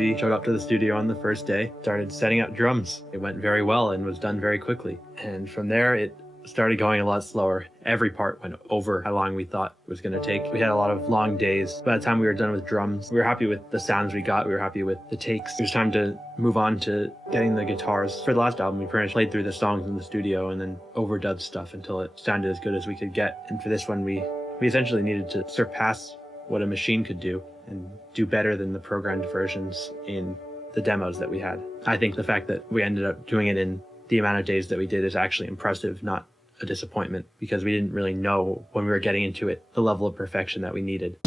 we showed up to the studio on the first day, started setting up drums. It went very well and was done very quickly. And from there, it started going a lot slower. Every part went over how long we thought it was going to take. We had a lot of long days. By the time we were done with drums, we were happy with the sounds we got. We were happy with the takes. It was time to move on to getting the guitars. For the last album, we pretty much played through the songs in the studio and then overdubbed stuff until it sounded as good as we could get. And for this one, we essentially needed to surpass what a machine could do and do better than the programmed versions in the demos that we had. I think the fact that we ended up doing it in the amount of days that we did is actually impressive, not a disappointment, because we didn't really know when we were getting into it the level of perfection that we needed.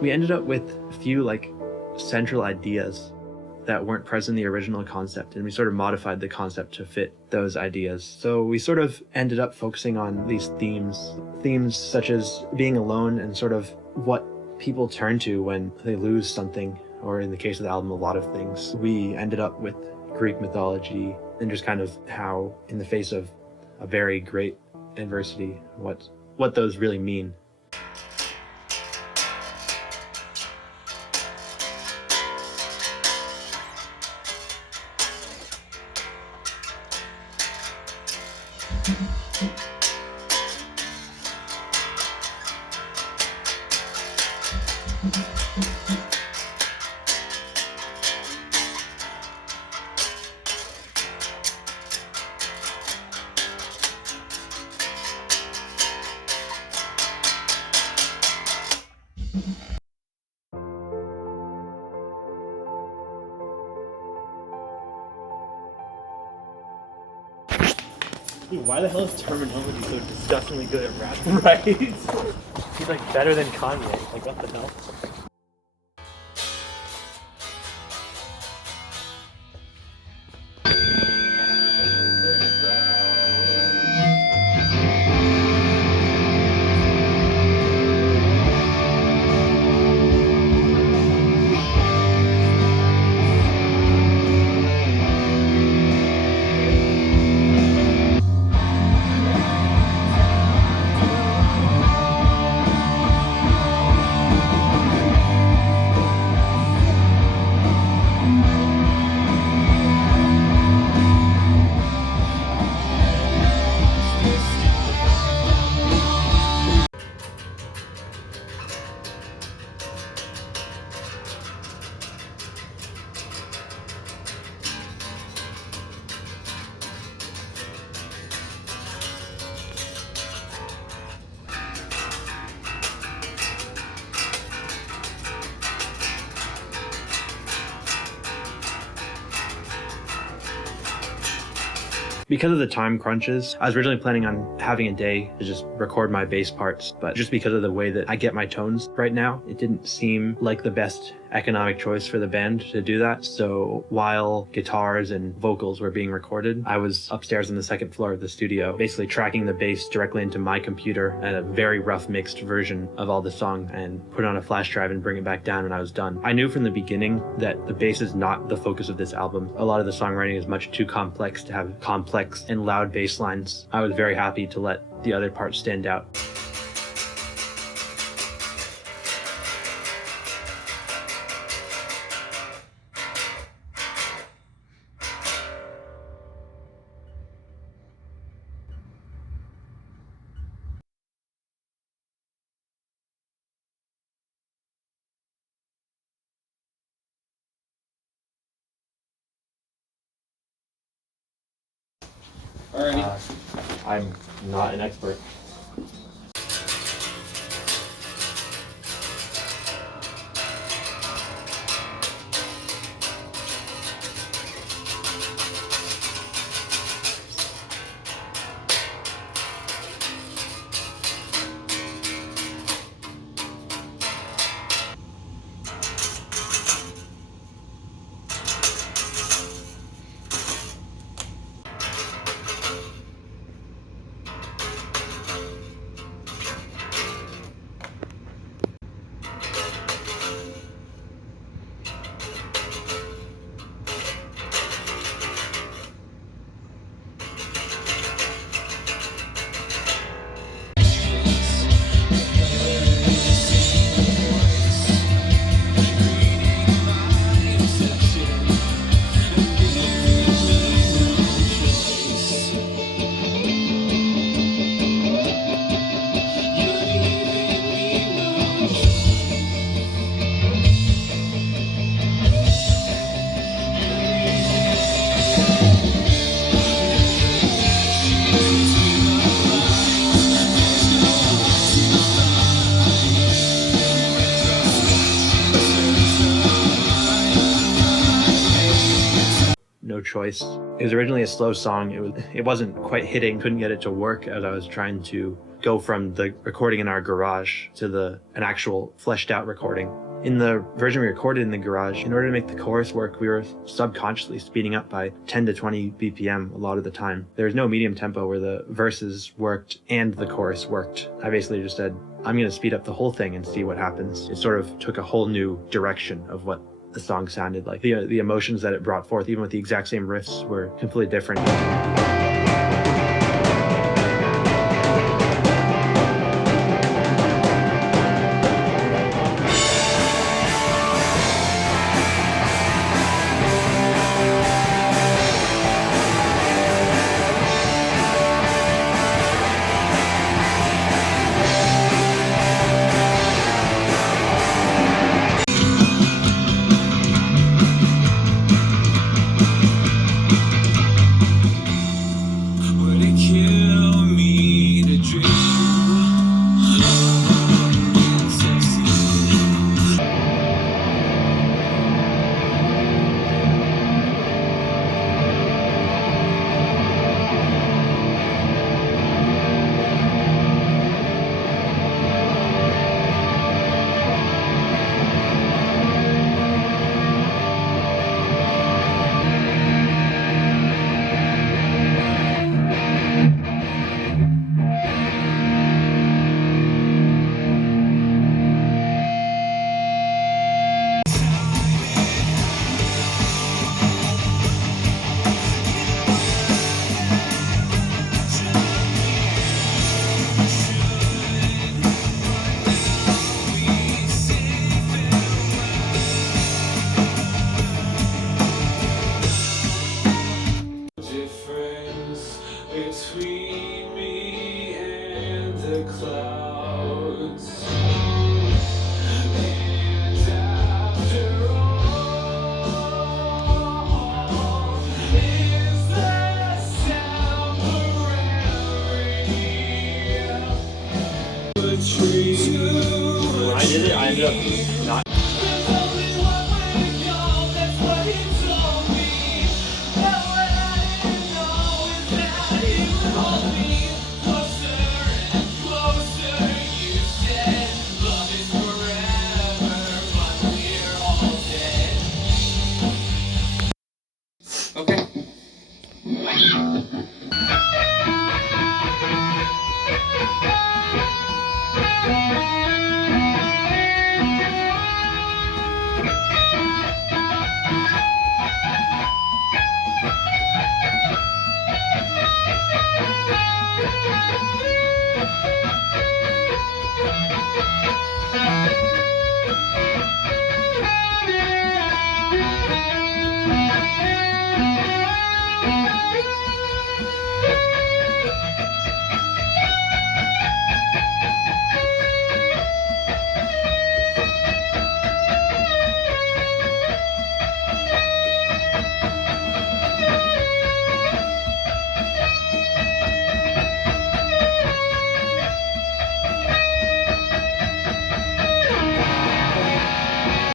We ended up with a few central ideas that weren't present in the original concept, and we sort of modified the concept to fit those ideas. So we sort of ended up focusing on these themes such as being alone and sort of what people turn to when they lose something, or in the case of the album, a lot of things. We ended up with Greek mythology and just kind of how, in the face of a very great adversity, what those really mean. Dude, why the hell is Terminology so disgustingly good at rapping? Right? He's better than Kanye. What the hell? Because of the time crunches, I was originally planning on having a day to just record my bass parts, but just because of the way that I get my tones right now, it didn't seem like the best economic choice for the band to do that. So while guitars and vocals were being recorded, I was upstairs on the second floor of the studio, basically tracking the bass directly into my computer and a very rough mixed version of all the song, and put it on a flash drive and bring it back down when I was done. I knew from the beginning that the bass is not the focus of this album. A lot of the songwriting is much too complex to have complex and loud bass lines. I was very happy to let the other parts stand out. Alrighty. I'm not an expert. No choice. It was originally a slow song. It wasn't quite hitting, couldn't get it to work as I was trying to go from the recording in our garage to an actual fleshed out recording. In the version we recorded in the garage, in order to make the chorus work, we were subconsciously speeding up by 10 to 20 BPM a lot of the time. There was no medium tempo where the verses worked and the chorus worked. I basically just said, I'm going to speed up the whole thing and see what happens. It sort of took a whole new direction of what the song sounded like. The emotions that it brought forth, even with the exact same riffs, were completely different.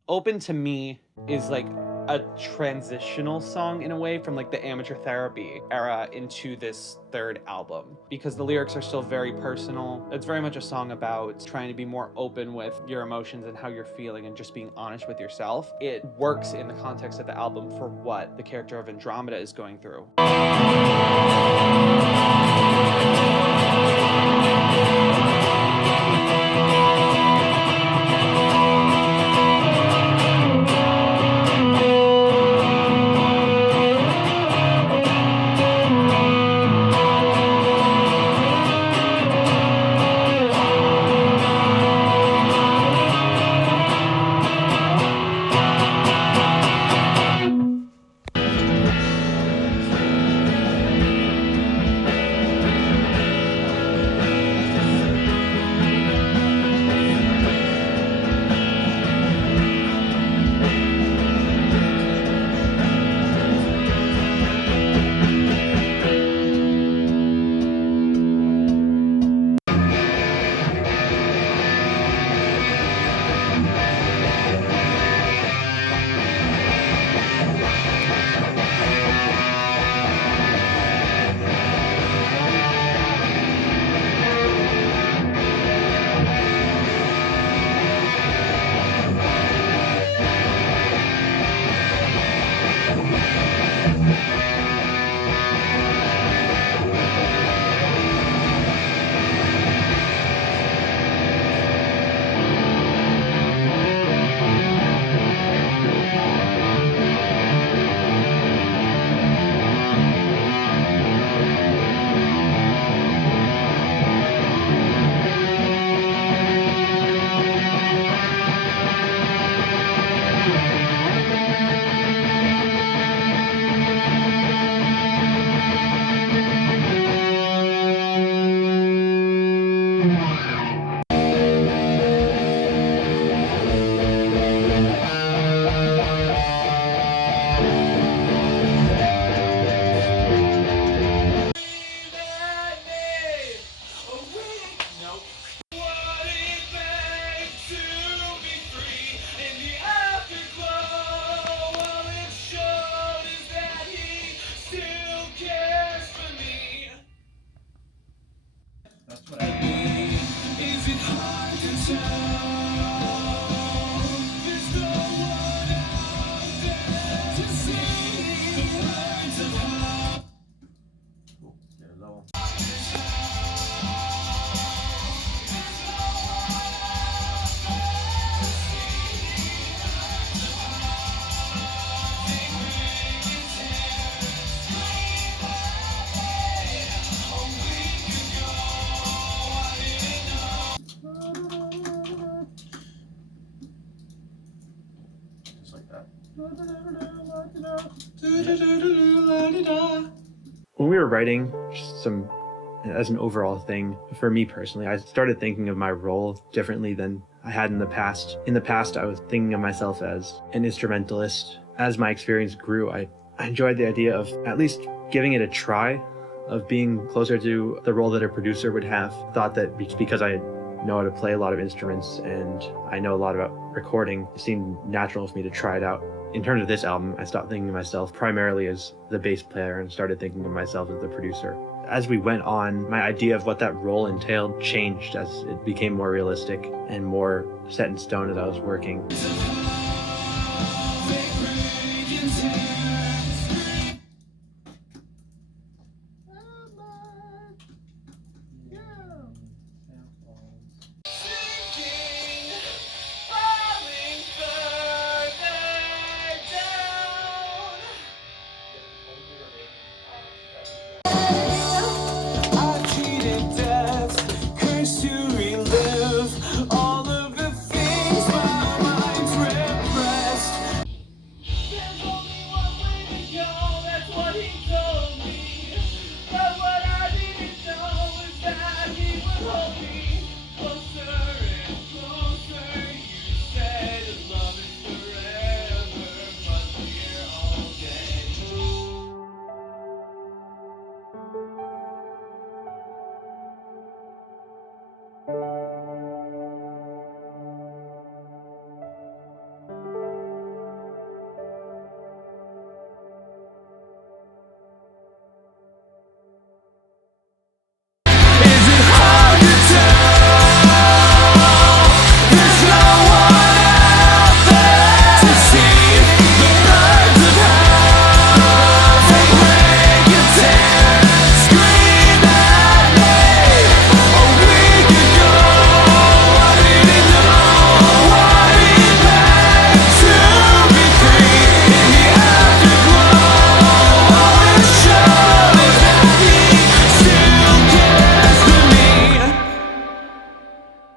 Open to me is like a transitional song in a way from like the amateur therapy era into this third album, because the lyrics are still very personal. It's very much a song about trying to be more open with your emotions and how you're feeling and just being honest with yourself. It works in the context of the album for what the character of Andromeda is going through. When we were writing as an overall thing, for me personally, I started thinking of my role differently than I had in the past. In the past, I was thinking of myself as an instrumentalist. As my experience grew, I enjoyed the idea of at least giving it a try, of being closer to the role that a producer would have. Thought that because I know how to play a lot of instruments and I know a lot about recording, it seemed natural for me to try it out. In terms of this album, I stopped thinking of myself primarily as the bass player and started thinking of myself as the producer. As we went on, my idea of what that role entailed changed as it became more realistic and more set in stone as I was working.